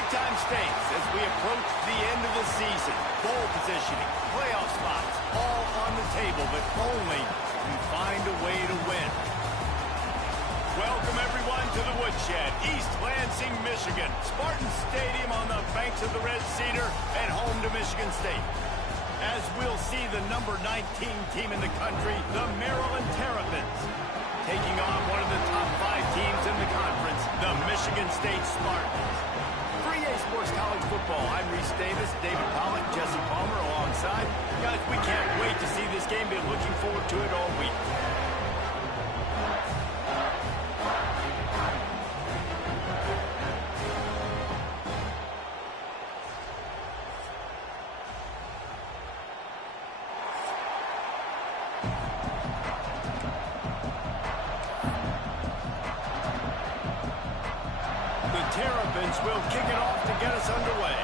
Big-time stakes as we approach the end of the season. Bowl positioning, playoff spots, all on the table, but only if you find a way to win. Welcome, everyone, to the Woodshed, East Lansing, Michigan. Spartan Stadium on the banks of the Red Cedar and home to Michigan State. As we'll see the number 19 team in the country, the Maryland Terrapins, taking on one of the top 5 teams in the conference, the Michigan State Spartans. For EA Sports College Football, I'm Reese Davis, David Pollack, Jesse Palmer alongside. Guys, we can't wait to see this game. Been looking forward to it all week. Terrapins will kick it off to get us underway.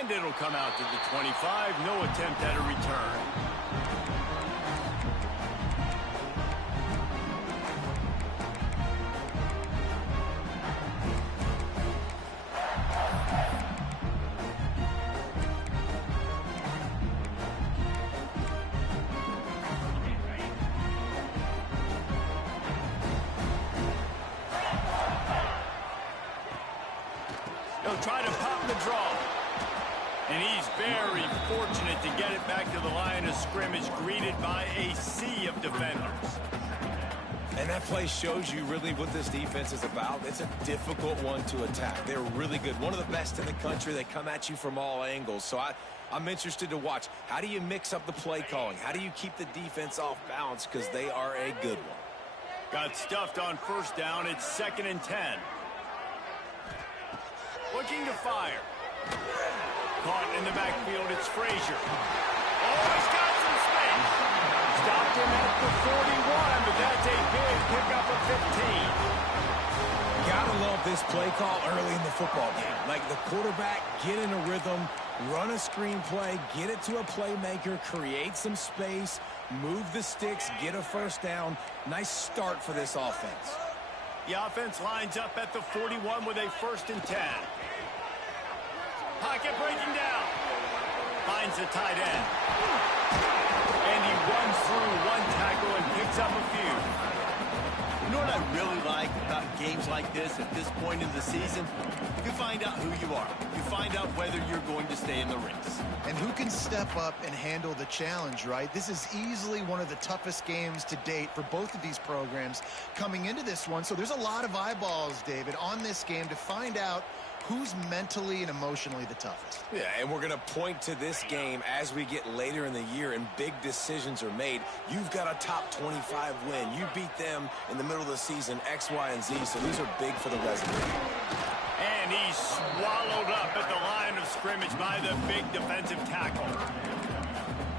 And it'll come out to the 25. No attempt at a return. He'll try to pop the draw. And he's very fortunate to get it back to the line of scrimmage, greeted by a sea of defenders. And that play shows you really what this defense is about. It's a difficult one to attack. They're really good. One of the best in the country. They come at you from all angles. So I'm interested to watch. How do you mix up the play calling? How do you keep the defense off balance? Because they are a good one. Got stuffed on first down. It's 2nd and 10. Looking to fire. Caught in the backfield, it's Frazier. Oh, he's got some space. Stopped him at the 41, but that's a big pickup of 15. Gotta love this play call early in the football game. Like the quarterback, get in a rhythm, run a screen play, get it to a playmaker, create some space, move the sticks, get a first down. Nice start for this offense. The offense lines up at the 41 with a 1st and 10. Pocket breaking down. Finds the tight end. And he runs through one tackle and picks up a few. You know what I really like about games like this at this point in the season? You find out who you are. You find out whether you're going to stay in the race. And who can step up and handle the challenge, right? This is easily one of the toughest games to date for both of these programs coming into this one. So there's a lot of eyeballs, David, on this game to find out who's mentally and emotionally the toughest. Yeah, and we're going to point to this game as we get later in the year and big decisions are made. You've got a top 25 win. You beat them in the middle of the season, X, Y, and Z, so these are big for the resume. And he's swallowed up at the line of scrimmage by the big defensive tackle.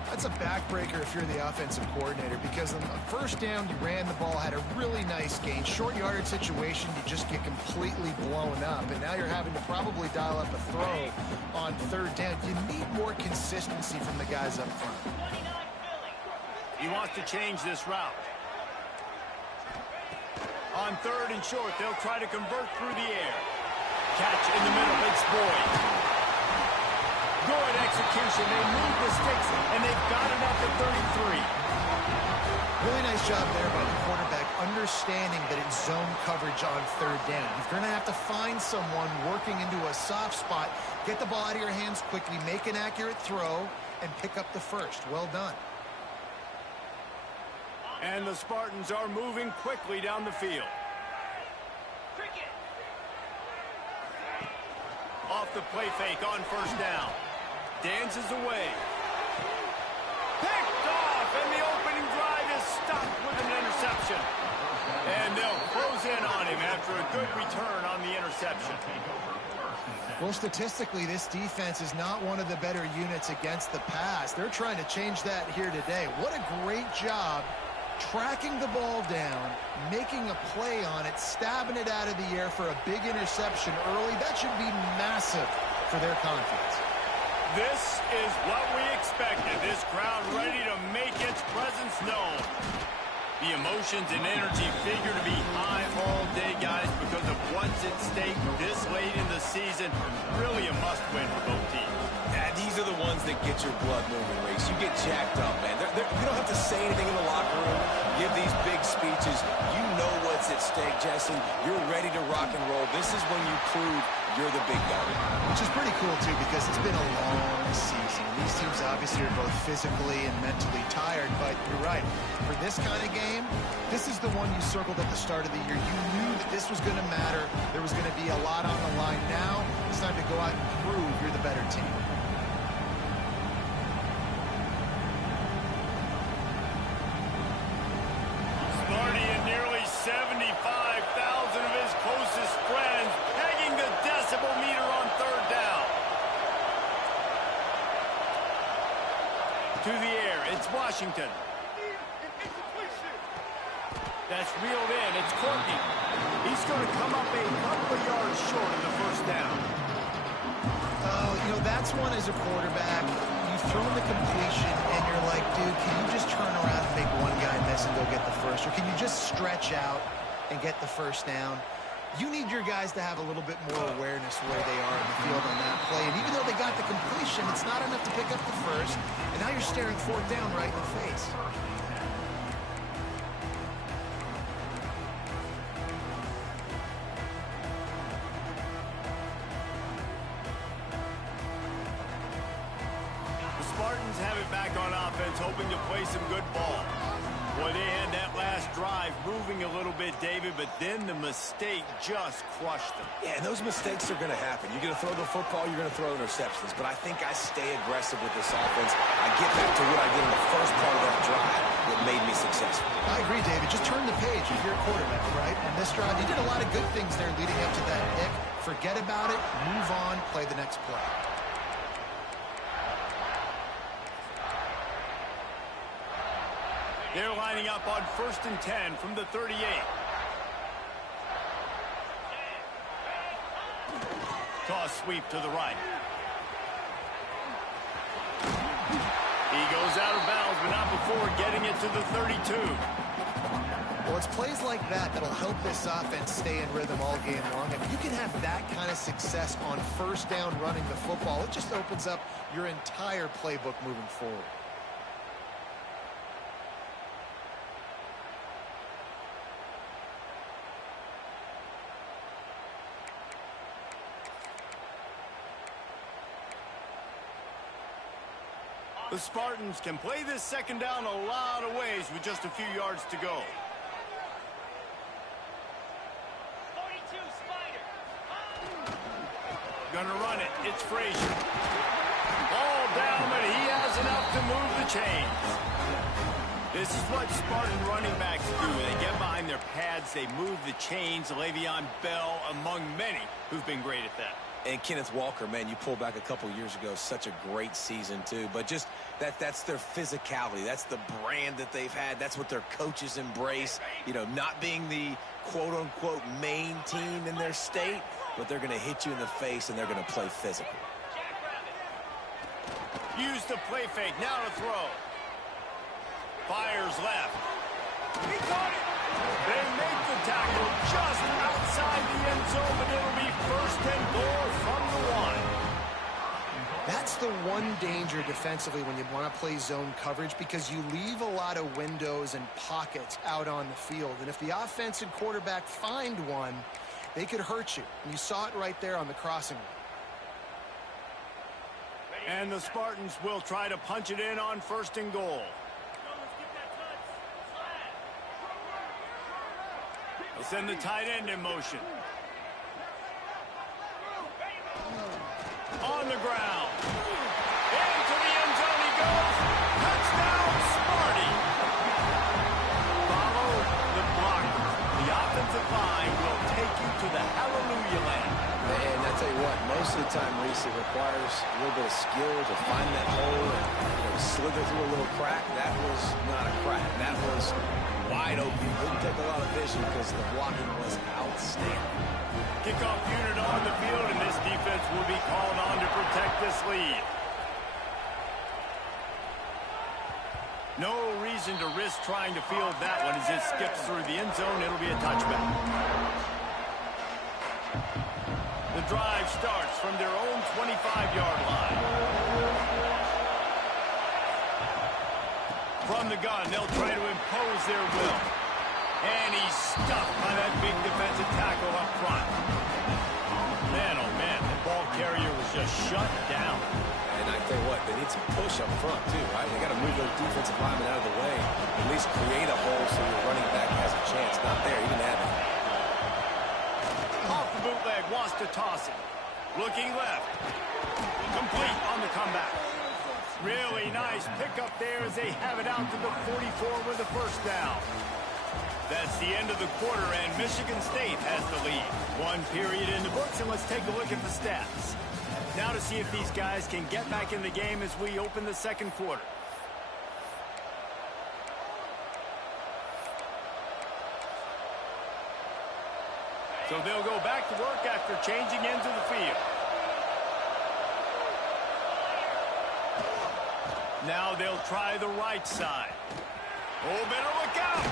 That's a backbreaker if you're the offensive coordinator, because on the first down, you ran the ball, had a really nice gain. Short yardage situation, you just get completely blown up. And now you're having to probably dial up a throw on 3rd down. You need more consistency from the guys up front. He wants to change this route. On 3rd and short, they'll try to convert through the air. Catch in the middle, it's Boyd. Good execution. They move the sticks, and they've got it up to 33. Really nice job there by the quarterback, understanding that it's zone coverage on 3rd down. You're going to have to find someone working into a soft spot, get the ball out of your hands quickly, make an accurate throw, and pick up the first. Well done. And the Spartans are moving quickly down the field. Off the play fake on 1st down. Dances away. Picked off, and the opening drive is stopped with an interception. And they'll close in on him after a good return on the interception. Well, statistically, this defense is not one of the better units against the pass. They're trying to change that here today. What a great job tracking the ball down, making a play on it, stabbing it out of the air for a big interception early. That should be massive for their confidence. This is what we expected. This crowd ready to make its presence known. The emotions and energy figure to be high all day, guys, because of what's at stake this late in the season. Really a must-win for both teams. Yeah, these are the ones that get your blood moving, Reese. You get jacked up, man. You don't have to say anything in the locker room, give these big speeches. You know what's at stake, Jesse. You're ready to rock and roll. This is when you prove you're the big guy. Which is pretty cool, too, because it's been a long season. These teams obviously are both physically and mentally tired, but you're right. For this kind of game, this is the one you circled at the start of the year. You knew that this was going to matter. There was going to be a lot on the line. Now it's time to go out and prove you're the better team. Smarty and nearly 75,000 of his closest friends pegging the decibel meter on third down. To the air, it's Washington. That's reeled in. It's Courtney. He's going to come up a couple of yards short of the first down. Oh, you know, that's one as a quarterback. You've thrown the completion, and you're like, dude, can you just turn around and make one guy miss and go get the first? Or can you just stretch out and get the first down? You need your guys to have a little bit more awareness where they are in the field on that play. And even though they got the completion, it's not enough to pick up the first. And now you're staring fourth down right in the face. Spartans have it back on offense, hoping to play some good ball. Boy, they had that last drive moving a little bit, David, but then the mistake just crushed them. Yeah, and those mistakes are going to happen. You're going to throw the football, you're going to throw interceptions. But I think I stay aggressive with this offense. I get back to what I did in the first part of that drive that made me successful. I agree, David. Just turn the page if you're a quarterback, right? On this drive, you did a lot of good things there leading up to that pick. Forget about it, move on, play the next play. They're lining up on 1st and 10 from the 38. Toss sweep to the right. He goes out of bounds, but not before getting it to the 32. Well, it's plays like that that'll help this offense stay in rhythm all game long. If you can have that kind of success on first down running the football, it just opens up your entire playbook moving forward. The Spartans can play this second down a lot of ways with just a few yards to go. 42 Spider. Gonna run it. It's Frazier. Ball down, but he has enough to move the chains. This is what Spartan running backs do. They get behind their pads, they move the chains. Le'Veon Bell among many who've been great at that. And Kenneth Walker, man, you pull back a couple years ago, such a great season, too. But just that's their physicality. That's the brand that they've had. That's what their coaches embrace. You know, not being the quote-unquote main team in their state, but they're going to hit you in the face, and they're going to play physical. Use the play fake. Now to throw. Fires left. He caught it. They make the tackle just outside the end zone, but it'll be 1st and goal from the 1. That's the one danger defensively when you want to play zone coverage, because you leave a lot of windows and pockets out on the field. And if the offense and quarterback find one, they could hurt you. And you saw it right there on the crossing route. And the Spartans will try to punch it in on 1st and goal. They send the tight end in motion. On the ground. Into the end zone he goes. Touchdown, Sparty. Follow the blocker. The offensive line will take you to the hallelujah land. And I tell you what, most of the time, Reese, it requires a little bit of skill to find that hole and slither through a little crack. That was not a crack. That was wide open. Didn't take a lot of vision because the blocking was outstanding. Kickoff unit on the field, and this defense will be called on to protect this lead. No reason to risk trying to field that one as it skips through the end zone. It'll be a touchback. The drive starts from their own 25-yard line. From the gun, they'll try to impose their will. And he's stuffed by that big defensive tackle up front. Man, oh man, the ball carrier was just shut down. And I tell you what, they need some push up front too, right? They got to move those defensive linemen out of the way, at least create a hole so your running back has a chance. Not there, he didn't have it. Off the bootleg, wants to toss it. Looking left. Complete on the comeback. Really nice pickup there as they have it out to the 44 with the first down. That's the end of the quarter, and Michigan State has the lead. One period in the books, and let's take a look at the stats. Now to see if these guys can get back in the game as we open the second quarter. So they'll go back to work after changing into the field. Now they'll try the right side. Oh, better look out.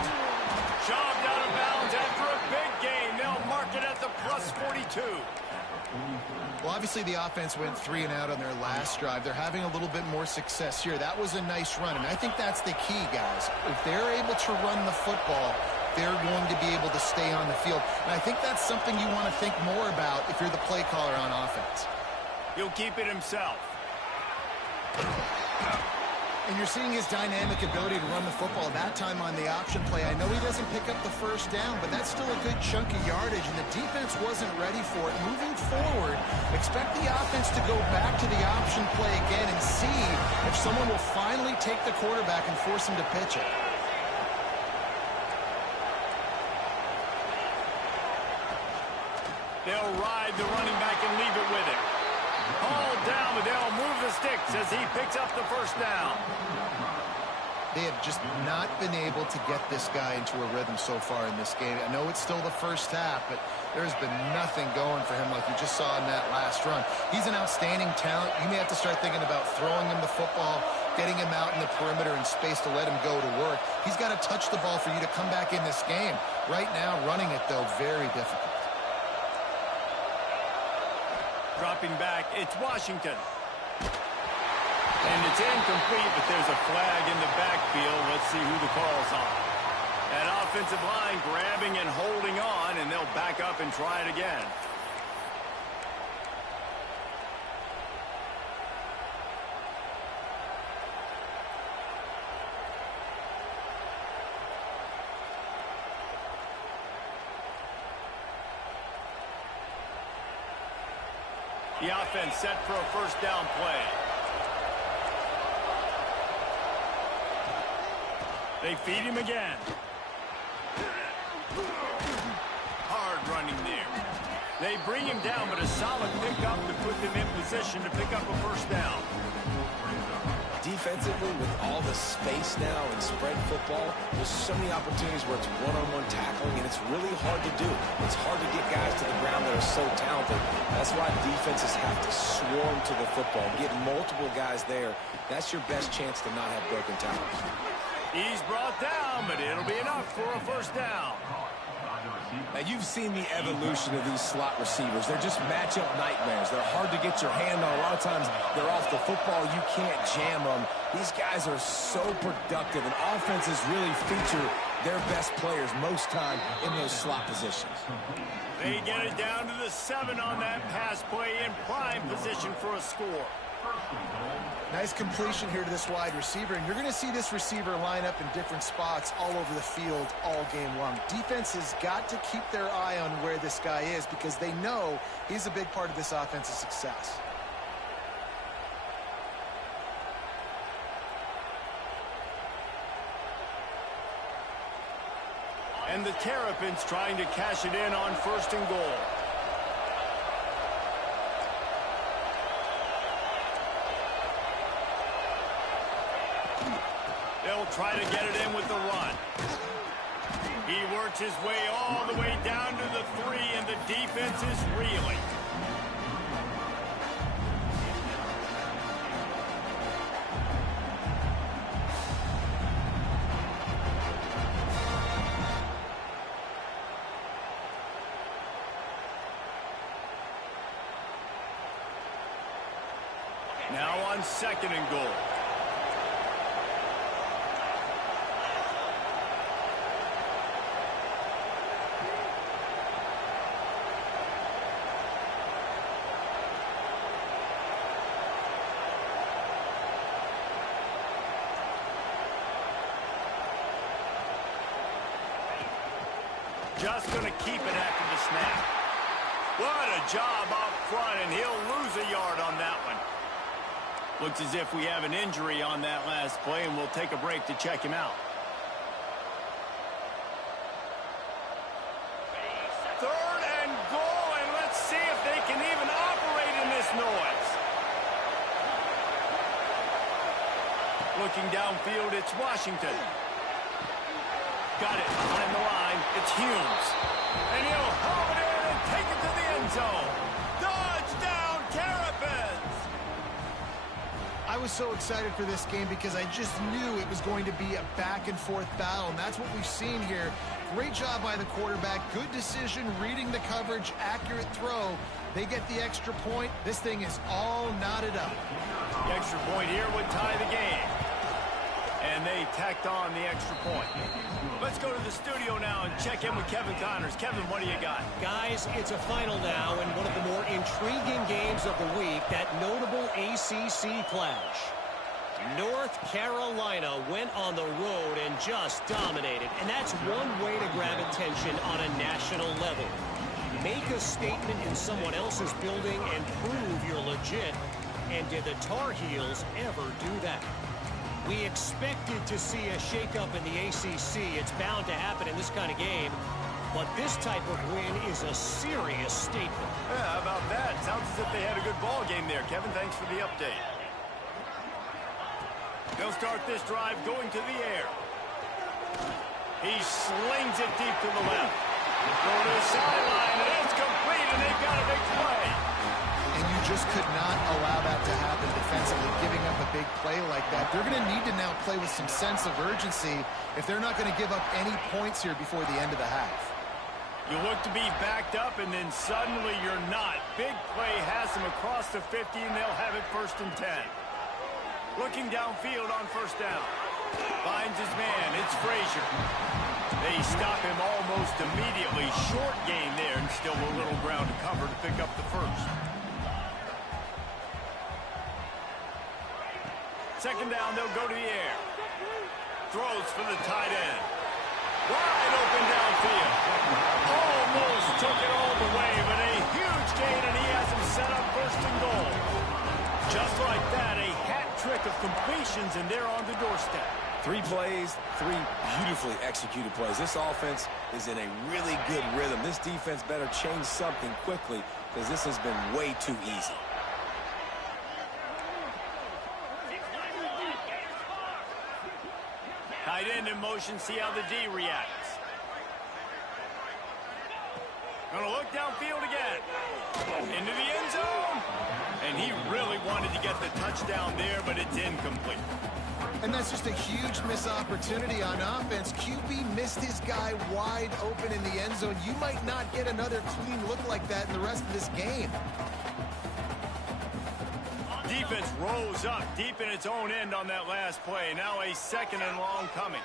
Shoved out of bounds after a big gain. They'll mark it at the plus 42. Well, obviously the offense went 3 and out on their last drive. They're having a little bit more success here. That was a nice run, and I think that's the key, guys. If they're able to run the football, they're going to be able to stay on the field. And I think that's something you want to think more about if you're the play caller on offense. He'll keep it himself. And you're seeing his dynamic ability to run the football. That time on the option play, I know he doesn't pick up the first down, but that's still a good chunk of yardage, and the defense wasn't ready for it. Moving forward, expect the offense to go back to the option play again and see if someone will finally take the quarterback and force him to pitch it. They'll ride the running back and leave it with him. Hauled down, but they'll move the sticks as he picks up the first down. They have just not been able to get this guy into a rhythm so far in this game. I know it's still the first half, but there's been nothing going for him like you just saw in that last run. He's an outstanding talent. You may have to start thinking about throwing him the football, getting him out in the perimeter in space to let him go to work. He's got to touch the ball for you to come back in this game. Right now, running it, though, very difficult. Dropping back, it's Washington. And it's incomplete, but there's a flag in the backfield. Let's see who the call's on. That offensive line grabbing and holding on, and they'll back up and try it again. The offense set for a first down play. They feed him again. Hard running there. They bring him down, but a solid pickup to put them in position to pick up a first down. Defensively, with all the space now in spread football, there's so many opportunities where it's one-on-one tackling, and it's really hard to do. It's hard to get guys to the ground that are so talented. That's why defenses have to swarm to the football, get multiple guys there. That's your best chance to not have broken tackles. He's brought down, but it'll be enough for a first down. Now, you've seen the evolution of these slot receivers. They're just matchup nightmares. They're hard to get your hand on. A lot of times, they're off the football. You can't jam them. These guys are so productive, and offenses really feature their best players most time in those slot positions. They get it down to the 7 on that pass play in prime position for a score. Nice completion here to this wide receiver, and you're going to see this receiver line up in different spots all over the field all game long. Defense has got to keep their eye on where this guy is because they know he's a big part of this offensive success. And the Terrapins trying to cash it in on first and goal. They'll try to get it in with the run. He works his way all the way down to the 3, and the defense is reeling. on 2nd and goal. Just going to keep it after the snap. What a job up front, and he'll lose a yard on that one. Looks as if we have an injury on that last play, and we'll take a break to check him out. 3rd and goal, and let's see if they can even operate in this noise. Looking downfield, it's Washington. Got it behind the line. It's Humes. And he'll haul it in and take it to the end zone. Touchdown, Terrapins! I was so excited for this game because I just knew it was going to be a back-and-forth battle, and that's what we've seen here. Great job by the quarterback. Good decision, reading the coverage, accurate throw. They get the extra point. This thing is all knotted up. The extra point here would tie the game. And they tacked on the extra point. Let's go to the studio now and check in with Kevin Connors. Kevin, what do you got? Guys, it's a final now and one of the more intriguing games of the week, that notable ACC clash. North Carolina went on the road and just dominated, and that's one way to grab attention on a national level. Make a statement in someone else's building and prove you're legit. And did the Tar Heels ever do that? We expected to see a shakeup in the ACC. It's bound to happen in this kind of game. But this type of win is a serious statement. Yeah, how about that? Sounds as if they had a good ball game there. Kevin, thanks for the update. They'll start this drive going to the air. He slings it deep to the left. Go to the sideline, and it's complete, and they've got a big play. And you just could not allow that to happen defensively, giving up a big play like that. They're going to need to now play with some sense of urgency if they're not going to give up any points here before the end of the half. You look to be backed up, and then suddenly you're not. Big play has them across the 50, and they'll have it 1st and 10. Looking downfield on 1st down. Finds his man. It's Frazier. They stop him almost immediately. Short gain there, and still a little ground to cover to pick up the 1st. 2nd down, they'll go to the air. Throws for the tight end. Wide open downfield. Almost took it all the way, but a huge gain, and he has him set up 1st and goal. Just like that, a hat trick of completions, and they're on the doorstep. 3 plays, 3 beautifully executed plays. This offense is in a really good rhythm. This defense better change something quickly because this has been way too easy. Tight end in motion, see how the D reacts. Gonna look downfield again. Into the end zone. And he really wanted to get the touchdown there, but it's incomplete. And that's just a huge missed opportunity on offense. QB missed his guy wide open in the end zone. You might not get another clean look like that in the rest of this game. Defense rose up deep in its own end on that last play. Now a 2nd and long coming.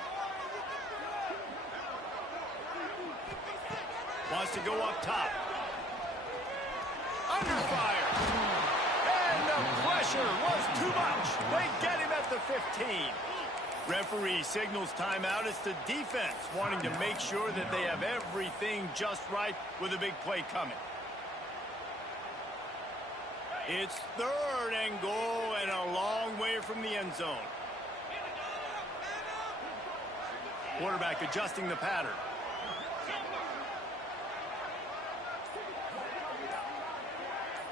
Wants to go up top. Under fire. And the pressure was too much. They get him at the 15. Referee signals timeout. It's the defense wanting to make sure that they have everything just right with a big play coming. It's 3rd and goal and a long way from the end zone. Quarterback adjusting the pattern.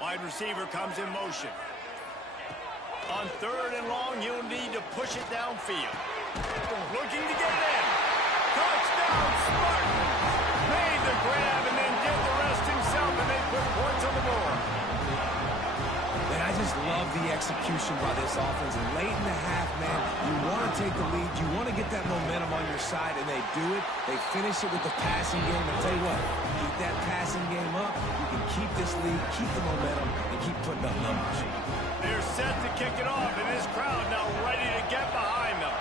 Wide receiver comes in motion. On 3rd and long, he'll need to push it downfield. Looking to get it in. Touchdown, Spartans! Made the grab and then did the rest himself, and they put points on the board. And I just love the execution by this offense. And late in the half, man, you want to take the lead. You want to get that momentum on your side, and they do it. They finish it with the passing game. And tell you what, keep that passing game up. You can keep this lead, keep the momentum, and keep putting up numbers. They're set to kick it off, and this crowd now ready to get behind them.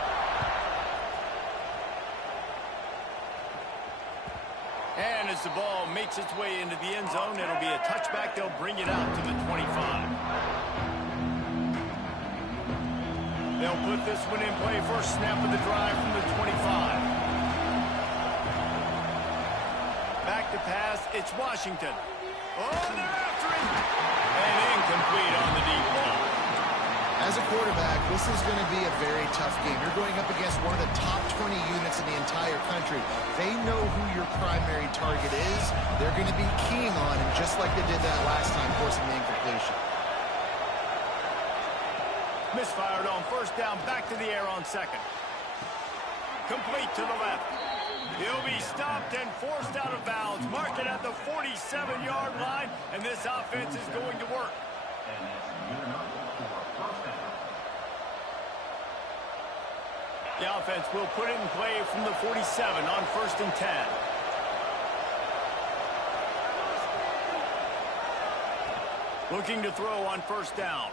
And as the ball makes its way into the end zone, it'll be a touchback. They'll bring it out to the 25. They'll put this one in play. First snap of the drive from the 25. Back to pass. It's Washington. Oh, they're after him. And incomplete on the deep ball. As a quarterback, this is going to be a very tough game. You're going up against one of the top 20 units in the entire country. They know who your primary target is. They're going to be keying on him just like they did that last time, forcing the incompletion. Misfired on first down, back to the air on second. Complete to the left. He'll be stopped and forced out of bounds. Mark it at the 47-yard line, and this offense is going to work. The offense will put it in play from the 47 on first and 10. Looking to throw on first down.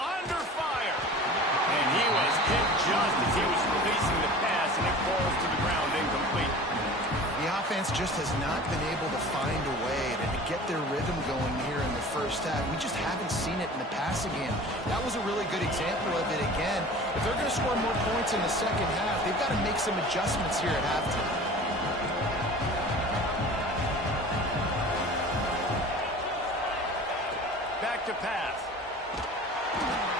Under fire. And he was hit just as he was releasing the pass, and it falls to the ground incomplete. The offense just has not been able to find a way to get their rhythm going here in the first half. We just haven't seen it in the passing game. That was a really good example of it again. If they're going to score more points in the second half, they've got to make some adjustments here at halftime. Back to pass.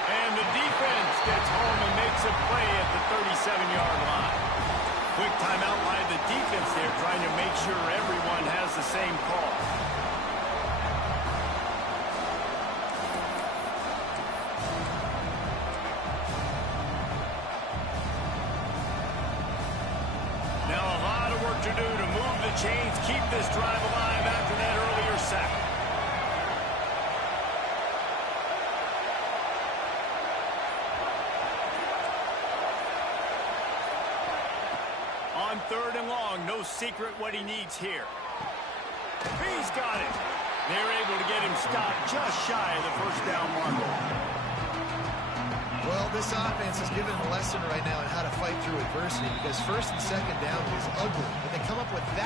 And the defense gets home and makes a play at the 37-yard line. Quick timeout by the defense there, trying to make sure everyone has the same call. Now a lot of work to do to move the chains, keep this drive alive after that earlier sack. On third and long, no secret what he needs here. He's got it. They're able to get him stopped just shy of the first down marker. Well, this offense is given a lesson right now on how to fight through adversity, because first and second down is ugly, but they come up with that.